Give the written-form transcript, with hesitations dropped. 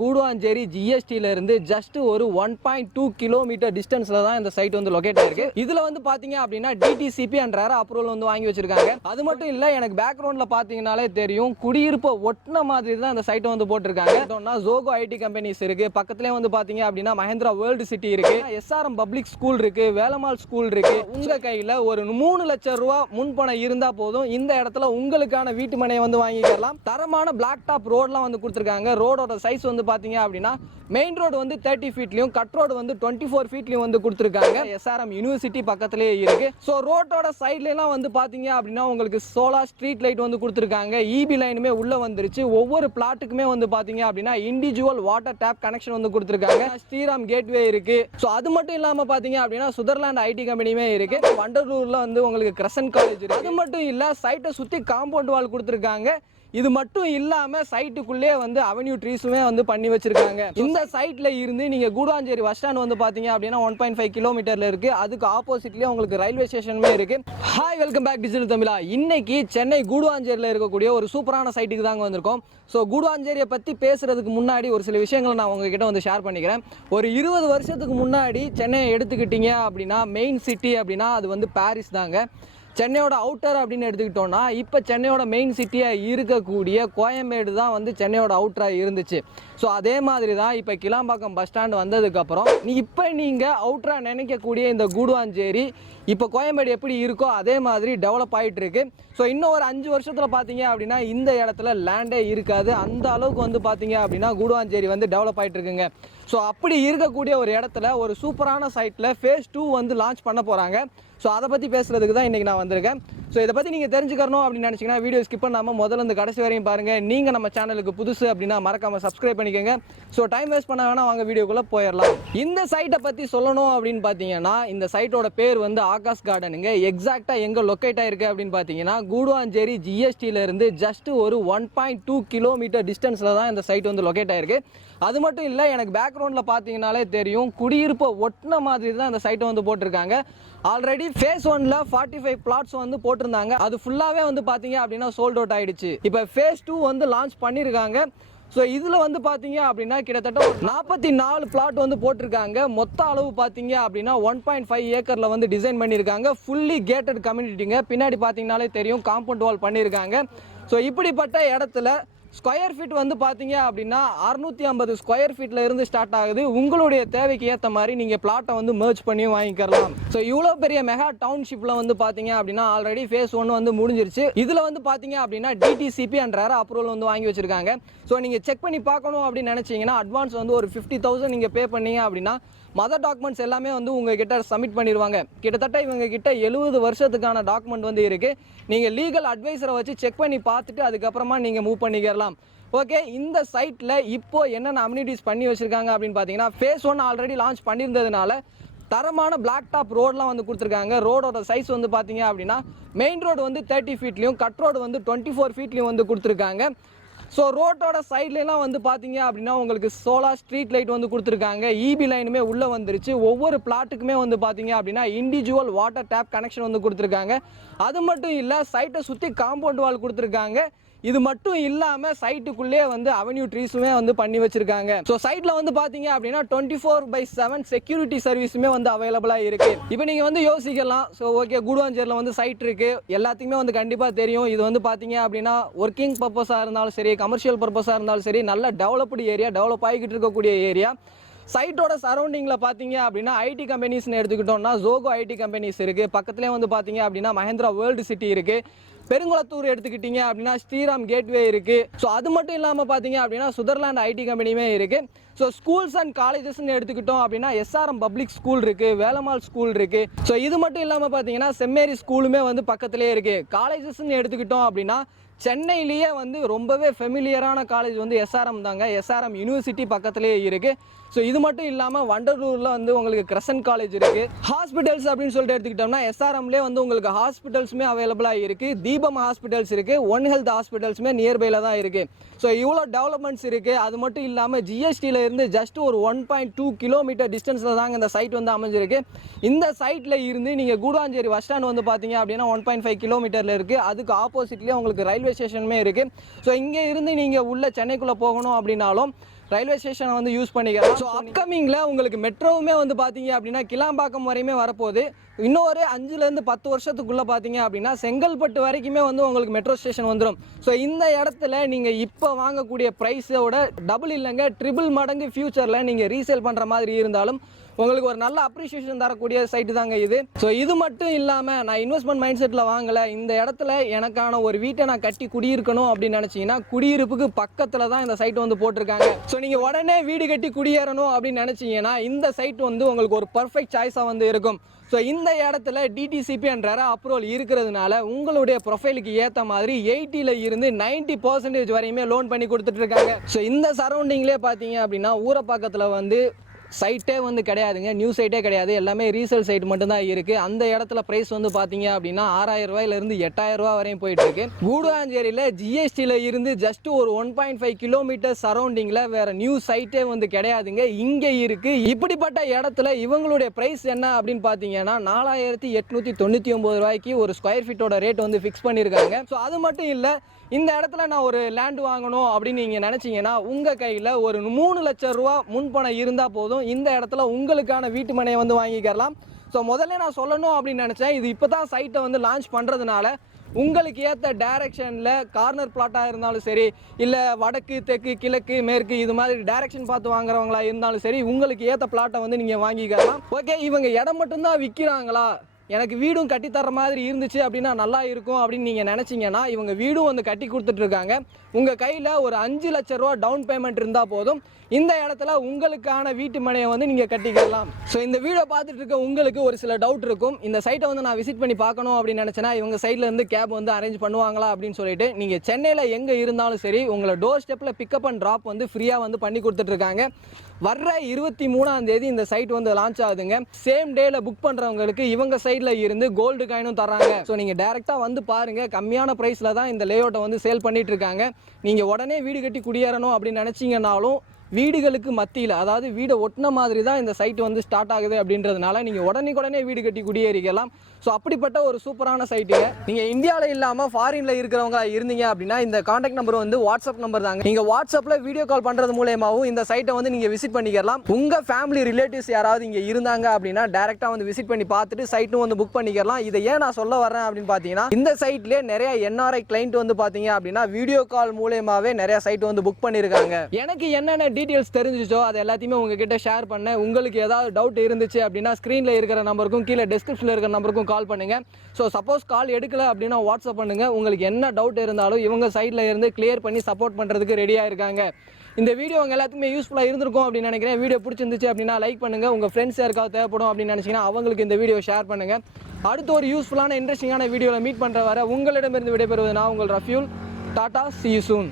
கூடுவாஞ்சேரி ஜிஎஸ்டில இருந்து ஜஸ்ட் ஒரு 1.2 கிலோமீட்டர் டிஸ்டன்ஸ்ல தான் இந்த சைட் வந்து லொகேட் ஆயிருக்கு. இதுல வந்து பாத்தீங்க அப்படின்னா டிடிசிபி அண்ட் ரேரா அப்ரூவல் வந்து வாங்கி வச்சிருக்காங்க. அது மட்டும் இல்ல, எனக்கு பேக்ரவுண்ட்ல பாத்தீங்கன்னாலே தெரியும், குடியிருப்பை ஒட்டின மாதிரி தான் இந்த சைட்டை வந்து போட்டிருக்காங்க. ஜோகோ ஐடி கம்பெனிஸ் இருக்கு, பக்கத்துலேயே வந்து பாத்தீங்க அப்படின்னா மஹேந்திரா வேர்ல்டு சிட்டி இருக்கு, எஸ்ஆர்எம் பப்ளிக் ஸ்கூல் இருக்கு, வேலம்மாள் ஸ்கூல் இருக்கு. உங்க கையில ஒரு 3 லட்சம் ரூபாய் முன்பணம் இருந்தா போதும், இந்த இடத்துல உங்களுக்கான வீட்டு மனையை வந்து வாங்கிக்கலாம். தரமான பிளாக் டாப் ரோட்லாம் வந்து கொடுத்துருக்காங்க. ரோடோட சைஸ் வந்து பாத்தீங்க அப்படின்னா மெயின் ரோடு வந்து 30 ஃபீட்லயும், கட் ரோடு வந்து 24 ஃபீட்லயும் வந்து கொடுத்துருக்காங்க. எஸ்ஆர்எம் யூனிவர்சிட்டி பக்கத்திலேயே இருக்கு. ஸோ ரோட்டோட சைட்லாம் வந்து பாத்தீங்க அப்படின்னா உங்களுக்கு சோலார் ஸ்ட்ரீட் லைட் வந்து கொடுத்துருக்காங்க. இபி லைனுமே உள்ள வந்துருச்சு. ஒவ்வொரு பிளாட்டுக்குமே வந்து பாத்தீங்க அப்படின்னா இண்டிவிஜுவல் வாட்டர் டேப் கனெக்ஷன் வந்து கொடுத்துருக்காங்க. ஸ்ரீராம் கேட்வே இருக்கு. ஸோ அது மட்டும் இல்லாம பாத்தீங்க அப்படின்னா சுதர்லாண்ட் ஐடி கம்பெனியுமே இருக்கு. வண்டலூர்ல வந்து உங்களுக்கு கிரசன்ட் காலேஜ் இருக்கு. அது மட்டும் இல்ல, சைட்டை சுத்தி காம்பவுண்ட் வால் கொடுத்துருக்காங்க. இது மட்டும் இல்லாம சைட்டுக்குள்ளே வந்து அவென்யூ ட்ரீஸுமே வந்து பண்ணி வச்சிருக்காங்க. இந்த சைட்ல இருந்து நீங்க கூடுவாஞ்சேரி பஸ் ஸ்டாண்ட் வந்து பாத்தீங்க அப்படின்னா 1.5 கிலோமீட்டர்ல இருக்கு. அதுக்கு ஆப்போசிட்லயே உங்களுக்கு ரயில்வே ஸ்டேஷனுமே இருக்கு. ஹாய், வெல்கம் பேக் டிஜிட்டல் தமிழா. இன்னைக்கு சென்னை கூடுவாஞ்சேரியில் இருக்கக்கூடிய ஒரு சூப்பரான சைட்டுக்கு தாங்க வந்திருக்கோம். ஸோ கூடுவாஞ்சேரியை பற்றி பேசுறதுக்கு முன்னாடி ஒரு சில விஷயங்களை நான் உங்ககிட்ட வந்து ஷேர் பண்ணிக்கிறேன். ஒரு 20 வருஷத்துக்கு முன்னாடி சென்னையை எடுத்துக்கிட்டீங்க அப்படின்னா மெயின் சிட்டி அப்படின்னா அது வந்து பாரிஸ் தாங்க. சென்னையோட அவுட்டர் அப்படின்னு எடுத்துக்கிட்டோம்னா இப்போ சென்னையோட மெயின் சிட்டியாக இருக்கக்கூடிய கோயம்பேடு தான் வந்து சென்னையோட அவுட்டராக இருந்துச்சு. ஸோ அதே மாதிரி தான் இப்போ கிளாம்பாக்கம் பஸ் ஸ்டாண்ட் வந்ததுக்கப்புறம் இப்போ நீங்கள் அவுட்டராக நினைக்கக்கூடிய இந்த கூடுவாஞ்சேரி இப்போ கோயம்பேடு எப்படி இருக்கோ அதே மாதிரி டெவலப் ஆகிட்டு இருக்கு. ஸோ இன்னும் ஒரு 5 வருஷத்தில் பார்த்தீங்க அப்படின்னா இந்த இடத்துல லேண்டே இருக்காது. அந்த அளவுக்கு வந்து பார்த்தீங்க அப்படின்னா கூடுவாஞ்சேரி வந்து டெவலப் ஆகிட்டு இருக்குங்க. ஸோ அப்படி இருக்கக்கூடிய ஒரு இடத்துல ஒரு சூப்பரான சைட்டில் ஃபேஸ் 2 வந்து லான்ச் பண்ண போகிறாங்க. ஸோ அதை பற்றி பேசுகிறதுக்கு தான் இன்றைக்கி நான் வந்திருக்கேன். ஸோ இதை பற்றி நீங்கள் தெரிஞ்சுக்கணும் அப்படின்னு நினச்சிங்கன்னா வீடியோ ஸ்கிப் பண்ணாமல் முதல்ல இந்த கடைசி வரையும் பாருங்கள். நீங்கள் நம்ம சேனலுக்கு புதுசு அப்படின்னா மறக்காமல் சப்ஸ்கிரைப் பண்ணிக்கோங்க. ஸோ டைம் வேஸ்ட் பண்ண வேணால் வாங்க வீடியோக்குள்ளே போயிடலாம். இந்த சைட்டை பற்றி சொல்லணும் அப்படின்னு பார்த்தீங்கன்னா இந்த சைட்டோட பேர் வந்து ஆகாஷ் கார்டனுங்க. எக்ஸாக்டாக எங்கே லொக்கேட் ஆகிருக்கு அப்படின்னு பார்த்தீங்கன்னா கூடுவாஞ்சேரி ஜிஎஸ்டியிலேருந்து ஜஸ்ட் ஒரு 1.2 கிலோமீட்டர் டிஸ்டன்ஸில் தான் இந்த சைட் வந்து லொக்கேட் ஆகிருக்கு. அது மட்டும் இல்லை, எனக்கு பேக்ரவுண்டில் பார்த்தீங்கன்னாலே தெரியும், குடியிருப்பை ஒட்டின மாதிரி தான் இந்த சைட்டை வந்து போட்டிருக்காங்க. ஆல்ரெடி ஃபேஸ் 1ல 45 பிளாட்ஸ் வந்து போட்டிருந்தாங்க. அது ஃபுல்லாகவே வந்து பார்த்தீங்க அப்படின்னா சோல்ட் அவுட் ஆயிடுச்சு. இப்போ ஃபேஸ் 2 வந்து லான்ச் பண்ணியிருக்காங்க. ஸோ இதில் வந்து பார்த்தீங்க அப்படின்னா கிட்டத்தட்ட 44 பிளாட் வந்து போட்டிருக்காங்க. மொத்த அளவு பார்த்தீங்க அப்படின்னா 1.5 ஏக்கரில் வந்து டிசைன் பண்ணியிருக்காங்க. ஃபுல்லி கேட்டட் கம்யூனிட்டிங்க. பின்னாடி பார்த்தீங்கன்னாலே தெரியும், காம்பவுண்ட் வால் பண்ணியிருக்காங்க. ஸோ இப்படிப்பட்ட இடத்துல ஸ்கொயர் ஃபீட் வந்து பார்த்தீங்க அப்படின்னா 650 ஸ்கொயர் ஃபீட்டில் இருந்து ஸ்டார்ட் ஆகுது. உங்களுடைய தேவைக்கு ஏற்ற மாதிரி நீங்கள் பிளாட்டை வந்து மெர்ஜ் பண்ணி வாங்கிக்கலாம். ஸோ இவ்வளோ பெரிய மெகா டவுன்ஷிப்பில் வந்து பார்த்தீங்க அப்படின்னா ஆல்ரெடி ஃபேஸ் 1 வந்து முடிஞ்சிருச்சு. இதில் வந்து பார்த்தீங்க அப்படின்னா டிடிசிபி அண்ட் ரேரா அப்ரூவல் வந்து வாங்கி வச்சிருக்காங்க. ஸோ நீங்கள் செக் பண்ணி பார்க்கணும் அப்படின்னு நினச்சிங்கன்னா அட்வான்ஸ் வந்து ஒரு 50,000 நீங்கள் பே பண்ணீங்க அப்படின்னா மதர் டாக்குமெண்ட்ஸ் எல்லாமே வந்து உங்ககிட்ட சப்மிட் பண்ணிடுவாங்க. கிட்டத்தட்ட இவங்க கிட்ட 70 வருஷத்துக்கான டாக்குமெண்ட் வந்து இருக்குது. நீங்கள் லீகல் அட்வைசரை வச்சு செக் பண்ணி பார்த்துட்டு அதுக்கப்புறமா நீங்கள் மூவ் பண்ணிக்கலாம். ஓகே, இந்த சைட்டில் இப்போ என்னென்ன அம்யூனிட்டிஸ் பண்ணி வச்சுருக்காங்க அப்படின்னு பார்த்தீங்கன்னா ஃபேஸ் 1 ஆல்ரெடி லான்ச் பண்ணியிருந்ததுனால தரமான பிளாக் டாப் ரோடெலாம் வந்து கொடுத்துருக்காங்க. ரோடோட சைஸ் வந்து பார்த்தீங்க அப்படின்னா மெயின் ரோடு வந்து 30 ஃபீட்லையும், கட் ரோடு வந்து 24 ஃபீட்லையும் வந்து கொடுத்துருக்காங்க. ஸோ ரோட்டோட சைட்லாம் வந்து பார்த்தீங்க அப்படின்னா உங்களுக்கு சோலார் ஸ்ட்ரீட் லைட் வந்து கொடுத்துருக்காங்க. இபி லைனுமே உள்ளே வந்துருச்சு. ஒவ்வொரு பிளாட்டுக்குமே வந்து பார்த்தீங்க அப்படின்னா இண்டிவிஜுவல் வாட்டர் டேப் கனெக்ஷன் வந்து கொடுத்துருக்காங்க. அது மட்டும் இல்லை, சைட்டை சுற்றி காம்பவுண்ட் வால் கொடுத்துருக்காங்க. இது மட்டும் இல்லாமல் சைட்டுக்குள்ளே வந்து அவென்யூ ட்ரீஸுமே வந்து பண்ணி வச்சிருக்காங்க. ஸோ சைட்டில் வந்து பார்த்தீங்க அப்படின்னா 24/7 செக்யூரிட்டி சர்வீஸுமே வந்து அவைலபிளாக இருக்குது. இப்போ நீங்கள் வந்து யோசிக்கலாம், ஸோ ஓகே கூடுவாஞ்சேரியில் வந்து சைட் இருக்குது, எல்லாத்துக்குமே வந்து கண்டிப்பாக தெரியும் இது வந்து பார்த்தீங்க அப்படின்னா ஒர்க்கிங் பர்பஸாக இருந்தாலும் சரி, கமர்ஷியல் பர்பஸாக இருந்தாலும் சரி, நல்ல டெவலப்டு ஏரியா, டெவலப் ஆகிக்கிட்டு இருக்கக்கூடிய ஏரியா. சைட்டோட சரௌண்டிங்கில் பார்த்தீங்க அப்படின்னா ஐடி கம்பெனிஸ்னு எடுத்துக்கிட்டோம்னா ஜோகோ ஐடி கம்பெனிஸ் இருக்குது. பக்கத்துலேயே வந்து பார்த்தீங்க அப்படின்னா மஹேந்திரா வேர்ல்டு சிட்டி இருக்குது. பெருங்குளத்தூர் எடுத்துக்கிட்டீங்க அப்படின்னா ஸ்ரீராம் கேட்வே இருக்குது. ஸோ அது மட்டும் இல்லாமல் பார்த்தீங்க அப்படின்னா சுதர்லாண்ட் ஐடி கம்பெனியுமே இருக்குது. ஸோ ஸ்கூல்ஸ் அண்ட் காலேஜஸ்ன்னு எடுத்துக்கிட்டோம் அப்படின்னா எஸ்ஆர்எம் பப்ளிக் ஸ்கூல் இருக்குது, வேலம்மாள் ஸ்கூல் இருக்குது. ஸோ இது மட்டும் இல்லாமல் பார்த்தீங்கன்னா செம்மேரி ஸ்கூலுமே வந்து பக்கத்துலேயே இருக்குது. காலேஜஸ்ன்னு எடுத்துக்கிட்டோம் அப்படின்னா சென்னையிலேயே வந்து ரொம்பவே ஃபெமிலியரான காலேஜ் வந்து எஸ்ஆர்எம் தாங்க. எஸ்ஆர்எம் யூனிவர்சிட்டி பக்கத்துலேயே இருக்குது. ஸோ இது மட்டும் இல்லாமல் வண்டலூரில் வந்து உங்களுக்கு கிரசன்ட் காலேஜ் இருக்குது. ஹாஸ்பிட்டல்ஸ் அப்படின்னு சொல்லிட்டு எடுத்துக்கிட்டோம்னா எஸ்ஆர்எம்லேயே வந்து உங்களுக்கு ஹாஸ்பிட்டல்ஸுமே அவைலபிளாக இருக்குது. தீபம் ஹாஸ்பிட்டல்ஸ் இருக்குது, ஒன் ஹெல்த் ஹாஸ்பிட்டல்ஸுமே நியர்பையில் தான் இருக்குது. ஸோ இவ்வளோ டெவலப்மெண்ட்ஸ் இருக்குது. அது மட்டும் இல்லாமல் ஜிஎஸ்டியில் இருந்து ஜஸ்ட் ஒரு 1.2 கிலோமீட்டர் டிஸ்டன்ஸில் தாங்க இந்த சைட் வந்து அமைஞ்சிருக்கு. இந்த சைட்டில் இருந்து நீங்கள் கூடுவாஞ்சேரி பஸ் ஸ்டாண்ட் வந்து பார்த்தீங்க அப்படின்னா 1.5 கிலோமீட்டரில் இருக்குது. அதுக்கு ஆப்போசிட்லேயே உங்களுக்கு ரயில்வே ஸ்டேஷனுமே இருக்குது. ஸோ இங்கே இருந்து நீங்கள் உள்ள சென்னைக்குள்ளே போகணும் அப்படின்னாலும் ரயில்வே ஸ்டேஷனை வந்து யூஸ் பண்ணிக்கலாம். ஸோ அப்கமிங்கில் உங்களுக்கு மெட்ரோவுமே வந்து பார்த்தீங்க அப்படின்னா கிளாம்பாக்கம் வரையுமே வரப்போகுது. இன்னொரு 5 to 10 வருஷத்துக்குள்ளே பார்த்தீங்க அப்படின்னா செங்கல்பட்டு வரைக்குமே வந்து உங்களுக்கு மெட்ரோ ஸ்டேஷன் வந்துடும். ஸோ இந்த இடத்துல நீங்கள் இப்போ வாங்கக்கூடிய ப்ரைஸோட டபுள் இல்லைங்க, ட்ரிபிள் மடங்கு ஃபியூச்சரில் நீங்கள் ரீசேல் பண்ணுற மாதிரி இருந்தாலும் உங்களுக்கு ஒரு நல்ல அப்ரிஷியேஷன் தரக்கூடிய சைட்டு தாங்க இது. ஸோ இது மட்டும் இல்லாமல் நான் இன்வெஸ்ட்மெண்ட் மைண்ட் செட்டில் வாங்கலை, இந்த இடத்துல எனக்கான ஒரு வீட்டை நான் கட்டி குடியிருக்கணும் அப்படின்னு நினச்சிங்கன்னா குடியிருப்புக்கு பக்கத்தில் தான் இந்த சைட் வந்து போட்டிருக்காங்க. ஸோ நீங்கள் உடனே வீடு கட்டி குடியேறணும் அப்படின்னு நினச்சிங்கன்னா இந்த சைட் வந்து உங்களுக்கு ஒரு பர்ஃபெக்ட் சாய்ஸாக வந்து இருக்கும். ஸோ இந்த இடத்துல டிடிசிபி என்ற அப்ரூவல் இருக்கிறதுனால உங்களுடைய ப்ரொஃபைலுக்கு ஏற்ற மாதிரி 80 இருந்து 90% வரையுமே லோன் பண்ணி கொடுத்துட்டு இருக்காங்க. ஸோ இந்த சரௌண்டிங்லேயே பார்த்தீங்க அப்படின்னா ஊரப்பாக்கத்தில் வந்து சைட்டே வந்து கிடையாதுங்க, நியூ சைட்டே கிடையாது, எல்லாமே ரீசேல் சைட் மட்டும்தான் இருக்குது. அந்த இடத்துல ப்ரைஸ் வந்து பார்த்தீங்க அப்படின்னா 6000 ரூபாயிலிருந்து 8000 ரூபா வரையும் போயிட்டு இருக்கு. கூடுவாஞ்சேரியில் ஜிஎஸ்டியில் இருந்து ஜஸ்ட் ஒரு 1.5 கிலோமீட்டர் சரௌண்டிங்கில் வேற நியூ சைட்டே வந்து கிடையாதுங்க, இங்கே இருக்கு. இப்படிப்பட்ட இடத்துல இவங்களுடைய ப்ரைஸ் என்ன அப்படின்னு பார்த்தீங்கன்னா 4899 ரூபாய்க்கு ஒரு ஸ்கொயர் ஃபீட்டோட ரேட் வந்து ஃபிக்ஸ் பண்ணியிருக்காங்க. ஸோ அது மட்டும் இல்லை, இந்த இடத்துல நான் ஒரு லேண்ட் வாங்கணும் அப்படின்னு நீங்கள் நினச்சிங்கன்னா உங்கள் கையில் ஒரு 3 லட்சம் ரூபா முன்பணம் இருந்தால் போதும், இந்த இடத்துல உங்களுக்கான வீட்டு மனையை வந்து வாங்கிக்கலாம். ஸோ முதல்ல நான் சொல்லணும் அப்படின்னு நினச்சேன், இது இப்போ தான் சைட்டை வந்து லான்ச் பண்ணுறதுனால உங்களுக்கு ஏற்ற டைரக்ஷனில் கார்னர் பிளாட்டாக இருந்தாலும் சரி, இல்லை வடக்கு தெற்கு கிழக்கு மேற்கு இது மாதிரி டைரக்ஷன் பார்த்து வாங்குறவங்களா இருந்தாலும் சரி, உங்களுக்கு ஏற்ற பிளாட்டை வந்து நீங்கள் வாங்கிக்கலாம். ஓகே, இவங்க இடம் மட்டும்தான் விற்கிறாங்களா, எனக்கு வீடும் கட்டித்தர மாதிரி இருந்துச்சு அப்படின்னா நல்லா இருக்கும் அப்படின்னு நீங்கள் நினச்சிங்கன்னா இவங்க வீடும் வந்து கட்டி கொடுத்துட்ருக்காங்க. உங்கள் கையில் ஒரு 5 லட்ச ரூபா டவுன் பேமெண்ட் இருந்தால் போதும், இந்த இடத்துல உங்களுக்கான வீட்டு மனையை வந்து நீங்கள் கட்டிக்கலாம். ஸோ இந்த வீடியோ பார்த்துட்டு இருக்க உங்களுக்கு ஒரு சில டவுட் இருக்கும், இந்த சைட்டை வந்து நான் விசிட் பண்ணி பார்க்கணும் அப்படின்னு நினச்சேன்னா இவங்க சைட்லேருந்து கேப் வந்து அரேஞ்ச் பண்ணுவாங்களா அப்படின்னு சொல்லிட்டு. நீங்கள் சென்னையில் எங்கே இருந்தாலும் சரி உங்களை டோர் ஸ்டெப்பில் பிக்கப் அண்ட் ட்ராப் வந்து ஃப்ரீயாக வந்து பண்ணி கொடுத்துட்ருக்காங்க. வர்ற 23ஆம் தேதி இந்த சைட் வந்து லான்ச் ஆகுதுங்க. சேம் டேல புக் பண்ணுறவங்களுக்கு இவங்க சைடில் இருந்து கோல்டு காயினும் தராங்க. ஸோ நீங்கள் டேரெக்டாக வந்து பாருங்கள், கம்மியான ப்ரைஸில் தான் இந்த லேஅவுட்டை வந்து சேல் பண்ணிட்டு இருக்காங்க. நீங்கள் உடனே வீடு கட்டி குடியேறணும் அப்படின்னு நினச்சிங்கனாலும் வீடுகளுக்கு மத்தியில், அதாவது வீடை ஒட்டின மாதிரி தான் இந்த சைட் வந்து ஸ்டார்ட் ஆகுது அப்படின்றதுனால நீங்கள் உடனே வீடு கட்டி குடியேறிக்கலாம். ஸோ அப்படிப்பட்ட ஒரு சூப்பரான சைட்டுங்க. நீங்கள் இந்தியாவில் இல்லாமல் ஃபாரினில் இருக்கிறவங்களா இருந்தீங்க அப்படின்னா இந்த கான்டாக்ட் நம்பர் வந்து வாட்ஸ்அப் நம்பர் தாங்க. நீங்கள் வாட்ஸ்அப்பில் வீடியோ கால் பண்ணுறது மூலயமாவும் இந்த சைட்டை வந்து நீங்கள் விசிட் பண்ணிக்கலாம். உங்கள் ஃபேமிலி ரிலேட்டிவ்ஸ் யாராவது இங்கே இருந்தாங்க அப்படின்னா டேரெக்டாக வந்து விசிட் பண்ணி பார்த்துட்டு சைட்டும் வந்து புக் பண்ணிக்கலாம். இதை ஏன் நான் சொல்ல வரேன் அப்படின்னு பார்த்தீங்கன்னா இந்த சைட்லேயே நிறைய என்ஆர்ஐ கிளைண்ட் வந்து பார்த்தீங்க அப்படின்னா வீடியோ கால் மூலயமாவே நிறைய சைட் வந்து புக் பண்ணியிருக்காங்க. எனக்கு என்னென்ன டீட்டெயில்ஸ் தெரிஞ்சிச்சோ அது எல்லாத்தையுமே உங்ககிட்ட ஷேர் பண்ணேன். உங்களுக்கு ஏதாவது டவுட் இருந்துச்சு அப்படின்னா ஸ்க்ரீனில் இருக்கிற நம்பருக்கும் கீழே டிஸ்கிரிப்ஷனில் இருக்கிற நம்பருக்கும் கால் பண்ணுங்க. ஸோ சப்போஸ் கால் எடுக்கல அப்படின்னா வாட்ஸ்அப் பண்ணுங்க. உங்களுக்கு என்ன டவுட் இருந்தாலும் இவங்க சைடில் இருந்து கிளியர் பண்ணி சப்போர்ட் பண்ணுறதுக்கு ரெடியாக இருக்காங்க. இந்த வீடியோ உங்கள் எல்லாத்துக்குமே யூஸ்ஃபுல்லாக இருந்திருக்கும் அப்படின்னு நினைக்கிறேன். வீடியோ பிடிச்சிருந்துச்சு அப்படின்னா லைக் பண்ணுங்க. உங்கள் ஃப்ரெண்ட்ஸ் யாருக்காவது தேவைப்படும் அப்படின்னு நினச்சிங்கன்னா அவங்களுக்கு இந்த வீடியோ ஷேர் பண்ணுங்க. அடுத்து ஒரு யூஸ்ஃபுல்லான இன்ட்ரெஸ்டிங்கான வீடியோவில் மீட் பண்ணுற வர உங்களிடமிருந்து விடைபெறுவது நான் உங்கள் Rafiul. Tata, see you soon.